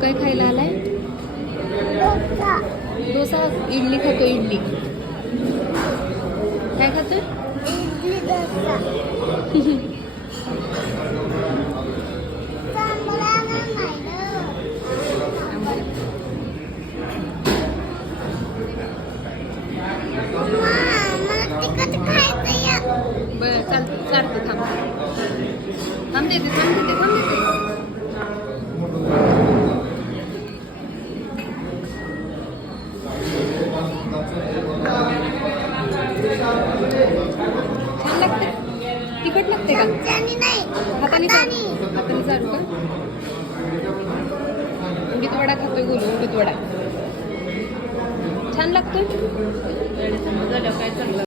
काय खायला आलाय? डोसा. इडली खातो. इडली काय खातोय? बरं चालतं थांब देते. छान लागते. तिखट लागते का? हाताने चालू का? उडीद वडा खातोय गोलू. उडीद वडा छान लागतोय. काय चांगलं